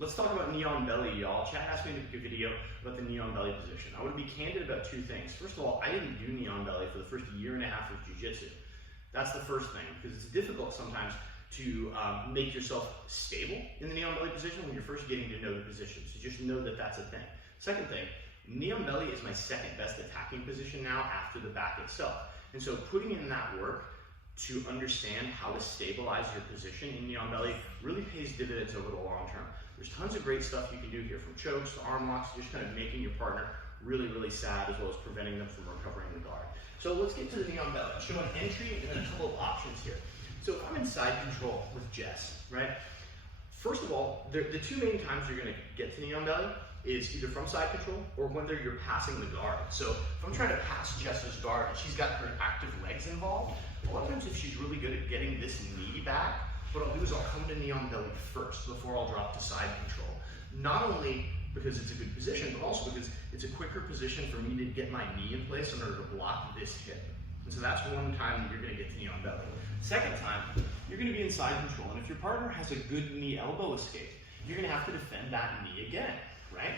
Let's talk about knee on belly, y'all. Chad asked me to make a video about the knee on belly position. I want to be candid about two things. First of all, I didn't do knee on belly for the first year and a half of jiu-jitsu. That's the first thing, because it's difficult sometimes to make yourself stable in the knee on belly position when you're first getting to know the position. So just know that that's a thing. Second thing, knee on belly is my second best attacking position now after the back itself. And so putting in that work to understand how to stabilize your position in knee on belly really pays dividends over the long term. There's tons of great stuff you can do here, from chokes to arm locks, just kind of making your partner really, really sad, as well as preventing them from recovering the guard. So let's get to the knee on belly. I'll show an entry and then a couple of options here. So if I'm in side control with Jess, right? First of all, the two main times you're gonna get to knee on belly is either from side control or whether you're passing the guard. So if I'm trying to pass Jess's guard and she's got her active legs involved, a lot of times if she's really good at getting this knee back, what I'll do is I'll come to knee on belly first before I'll drop to side control. Not only because it's a good position, but also because it's a quicker position for me to get my knee in place in order to block this hip. And so that's one time that you're gonna get to knee on belly. Second time, you're gonna be in side control, and if your partner has a good knee elbow escape, you're gonna have to defend that knee again, right?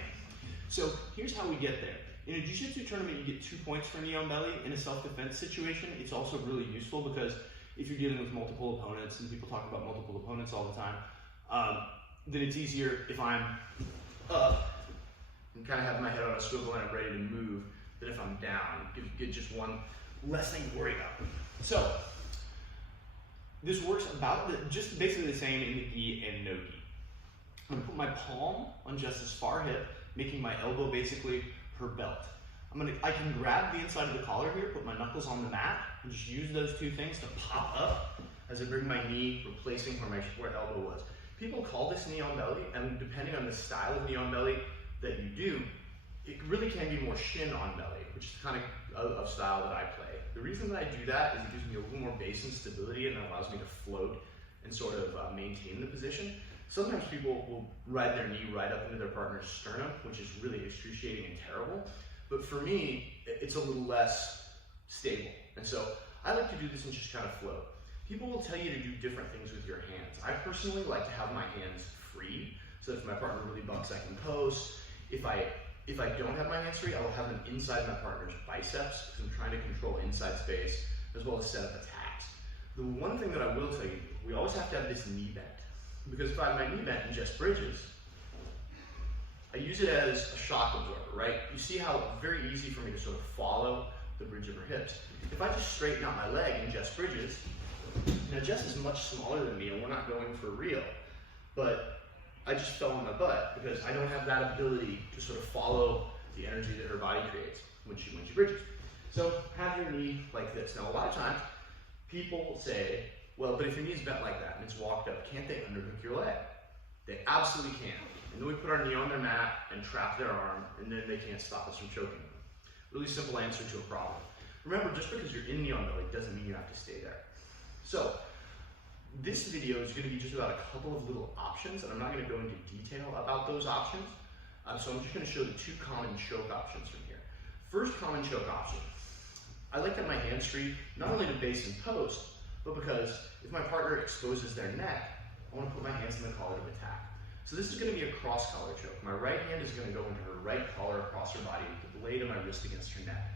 So here's how we get there. In a jiu-jitsu tournament, you get 2 points for knee on belly. In a self-defense situation, it's also really useful because if you're dealing with multiple opponents, and people talk about multiple opponents all the time, then it's easier if I'm up and kind of have my head on a swivel and I'm ready to move than if I'm down. Get just one less thing to worry about. So this works just basically the same in the gi and no gi. I'm gonna put my palm on Jess's far hip, making my elbow basically her belt. I can grab the inside of the collar here, put my knuckles on the mat, and just use those two things to pop up as I bring my knee, replacing where my elbow was. People call this knee on belly, and depending on the style of knee on belly that you do, it really can be more shin on belly, which is kind of style that I play. The reason that I do that is it gives me a little more base and stability, and it allows me to float and sort of maintain the position. Sometimes people will ride their knee right up into their partner's sternum, which is really excruciating and terrible. But for me, it's a little less stable. And so I like to do this and just kind of float. People will tell you to do different things with your hands. I personally like to have my hands free, so if my partner really bucks, I can post. If I don't have my hands free, I will have them inside my partner's biceps, because I'm trying to control inside space, as well as set up attacks. The one thing that I will tell you, we always have to have this knee bent. Because if I have my knee bent in Jess Bridges, I use it as a shock absorber, right? You see how very easy for me to sort of follow the bridge of her hips. If I just straighten out my leg in Jess Bridges, now Jess is much smaller than me and we're not going for real, but I just fell on my butt because I don't have that ability to sort of follow the energy that her body creates when she bridges. So have your knee like this. Now a lot of times people say, well, but if your knee is bent like that and it's walked up, can't they underhook your leg? They absolutely can. And then we put our knee on their mat and trap their arm, and then they can't stop us from choking them. Really simple answer to a problem. Remember, just because you're in knee on belly doesn't mean you have to stay there. So this video is going to be just about a couple of little options, and I'm not going to go into detail about those options. So I'm just going to show the two common choke options from here. First common choke option. I like to have my hands free, not only to base and post, but because if my partner exposes their neck, I want to put my hands in the collar to attack. So this is going to be a cross collar choke. My right hand is going to go into her right collar across her body with the blade of my wrist against her neck.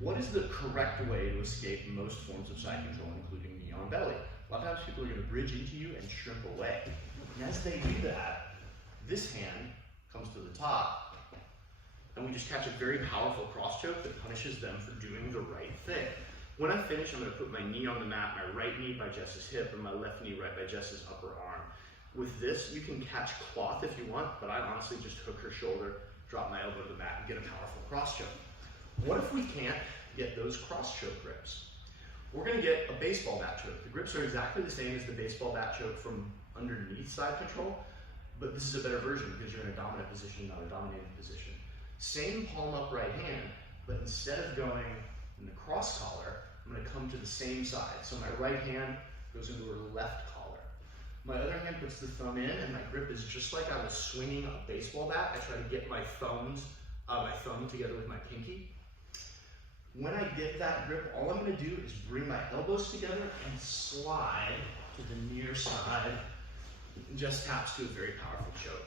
What is the correct way to escape most forms of side control, including knee on belly? A lot of times people are going to bridge into you and shrimp away. And as they do that, this hand comes to the top, and we just catch a very powerful cross choke that punishes them for doing the right thing. When I finish, I'm going to put my knee on the mat, my right knee by Jess's hip, and my left knee right by Jess's upper arm. With this, you can catch cloth if you want, but I honestly just hook her shoulder, drop my elbow to the mat, and get a powerful cross choke. What if we can't get those cross choke grips? We're going to get a baseball bat choke. The grips are exactly the same as the baseball bat choke from underneath side control, but this is a better version because you're in a dominant position, not a dominated position. Same palm up right hand, but instead of going in the cross collar, I'm going to come to the same side. So my right hand goes into her left collar. My other hand puts the thumb in, and my grip is just like I was swinging a baseball bat. I try to get my thumb together with my pinky. When I get that grip, all I'm going to do is bring my elbows together and slide to the near side just taps to a very powerful choke.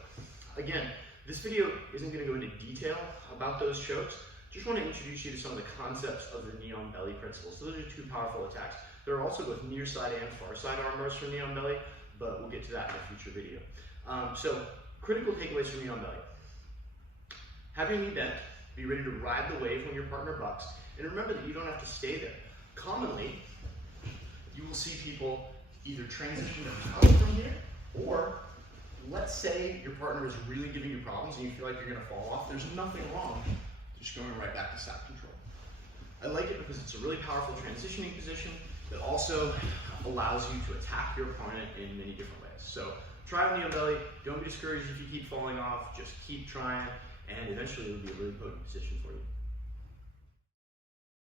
Again, this video isn't going to go into detail about those chokes. Just want to introduce you to some of the concepts of the knee on belly principles. So those are two powerful attacks. There are also both near side and far side arm bars for knee on belly, but we'll get to that in a future video. So critical takeaways from knee on belly. Have your knee bent, be ready to ride the wave when your partner bucks, and remember that you don't have to stay there. Commonly, you will see people either transition out from here, or let's say your partner is really giving you problems and you feel like you're gonna fall off. There's nothing wrong just going right back to side control. I like it because it's a really powerful transitioning position that also allows you to attack your opponent in many different ways. So try on knee on belly. Don't be discouraged if you keep falling off. Just keep trying, and eventually it'll be a really potent position for you.